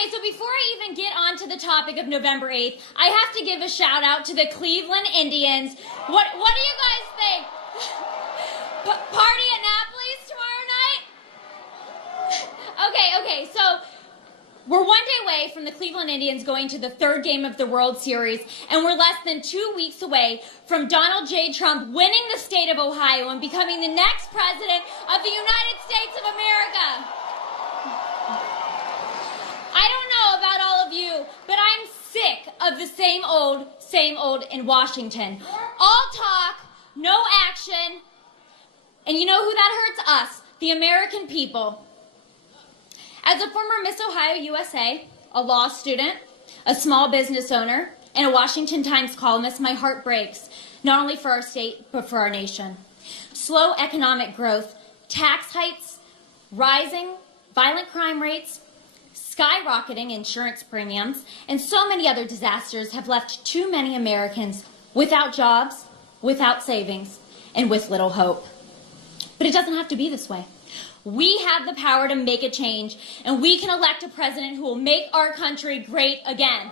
Okay, so before I even get on to the topic of November 8th, I have to give a shout out to the Cleveland Indians. What do you guys think? Party at Napoli's tomorrow night? Okay, so we're one day away from the Cleveland Indians going to the third game of the World Series, and we're less than 2 weeks away from Donald J. Trump winning the state of Ohio and becoming the next president of the United States of America. I don't know about all of you, but I'm sick of the same old in Washington. All talk, no action, and you know who that hurts? Us, the American people. As a former Miss Ohio USA, a law student, a small business owner, and a Washington Times columnist, my heart breaks, not only for our state, but for our nation. Slow economic growth, tax hikes, rising violent crime rates, skyrocketing insurance premiums, and so many other disasters have left too many Americans without jobs, without savings, and with little hope. But it doesn't have to be this way. We have the power to make a change, and we can elect a president who will make our country great again.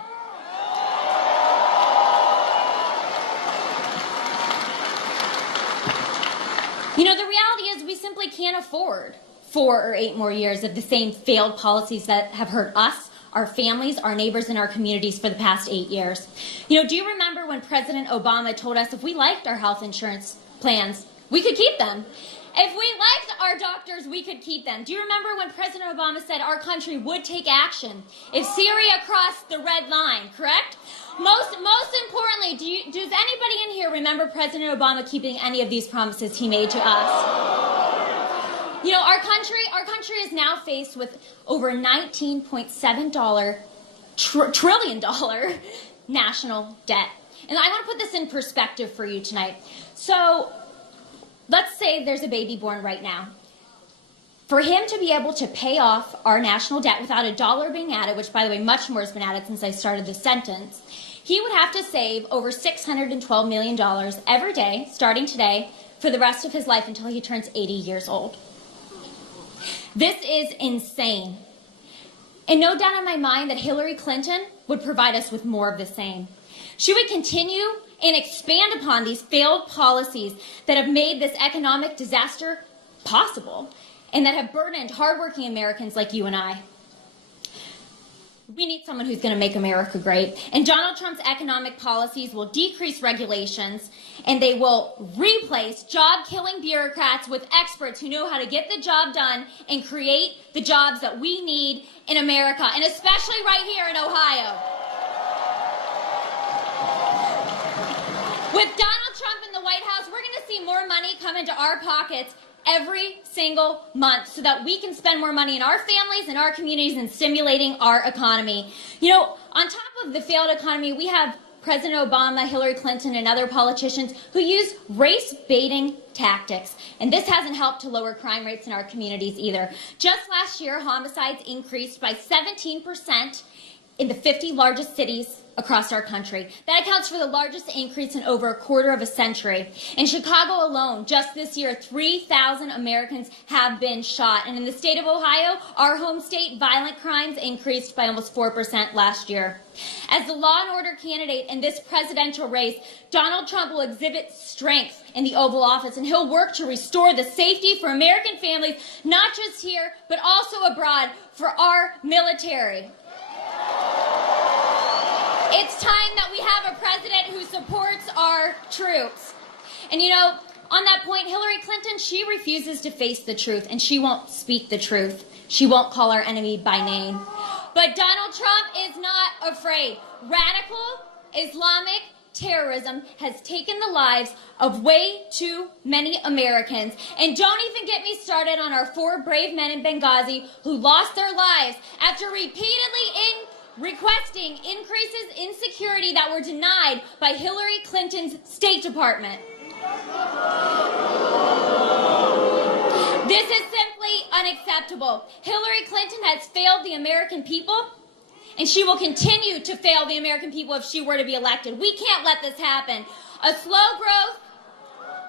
You know, the reality is we simply can't afford 4 or 8 more years of the same failed policies that have hurt us, our families, our neighbors, and our communities for the past 8 years. You know, do you remember when President Obama told us if we liked our health insurance plans, we could keep them? If we liked our doctors, we could keep them. Do you remember when President Obama said our country would take action if Syria crossed the red line, correct? Most importantly, does anybody in here remember President Obama keeping any of these promises he made to us? You know, our country is now faced with over $19.7 trillion national debt. And I want to put this in perspective for you tonight. So let's say there's a baby born right now. For him to be able to pay off our national debt without a dollar being added, which, by the way, much more has been added since I started this sentence, he would have to save over $612 million every day, starting today, for the rest of his life until he turns 80 years old. This is insane. And no doubt in my mind that Hillary Clinton would provide us with more of the same. She would continue and expand upon these failed policies that have made this economic disaster possible and that have burdened hardworking Americans like you and I. We need someone who's going to make America great. And Donald Trump's economic policies will decrease regulations, and they will replace job-killing bureaucrats with experts who know how to get the job done and create the jobs that we need in America, and especially right here in Ohio. With Donald Trump in the White House, we're going to see more money come into our pockets every single month so that we can spend more money in our families and our communities and stimulating our economy. You know, on top of the failed economy, we have President Obama, Hillary Clinton, and other politicians who use race-baiting tactics. And this hasn't helped to lower crime rates in our communities either. Just last year, homicides increased by 17% in the 50 largest cities across our country. That accounts for the largest increase in over a quarter of a century. In Chicago alone, just this year, 3,000 Americans have been shot. And in the state of Ohio, our home state, violent crimes increased by almost 4% last year. As the law and order candidate in this presidential race, Donald Trump will exhibit strength in the Oval Office, and he'll work to restore the safety for American families, not just here, but also abroad, for our military. It's time that we have a president who supports our troops. And you know, on that point, Hillary Clinton, she refuses to face the truth, and she won't speak the truth. She won't call our enemy by name. But Donald Trump is not afraid. Radical Islamic terrorism has taken the lives of way too many Americans. And don't even get me started on our 4 brave men in Benghazi who lost their lives after repeatedly requesting increases in security that were denied by Hillary Clinton's State Department. This is simply unacceptable. Hillary Clinton has failed the American people, and she will continue to fail the American people if she were to be elected. We can't let this happen. A slow growth,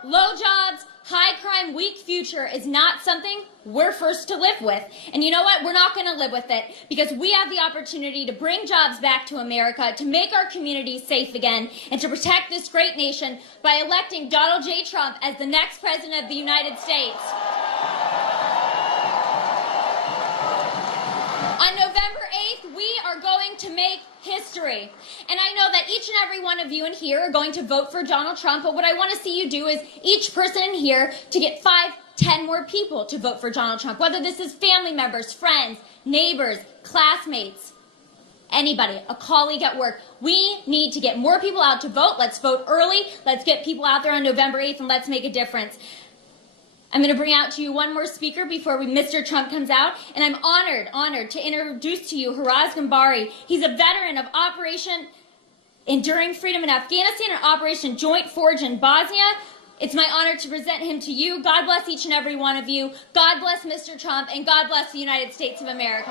low jobs, high crime, weak future is not something we're first to live with. And you know what? We're not going to live with it because we have the opportunity to bring jobs back to America, to make our communities safe again, and to protect this great nation by electing Donald J. Trump as the next president of the United States. On November 8th, we are going to make history. And I know that each and every one of you in here are going to vote for Donald Trump, but what I want to see you do is each person in here to get 5, 10 more people to vote for Donald Trump, whether this is family members, friends, neighbors, classmates, anybody, a colleague at work. We need to get more people out to vote. Let's vote early. Let's get people out there on November 8th, and let's make a difference. I'm going to bring out to you one more speaker before Mr. Trump comes out, and I'm honored to introduce to you Haraz Gambari. He's a veteran of Operation Enduring Freedom in Afghanistan and Operation Joint Forge in Bosnia. It's my honor to present him to you. God bless each and every one of you. God bless Mr. Trump, and God bless the United States of America.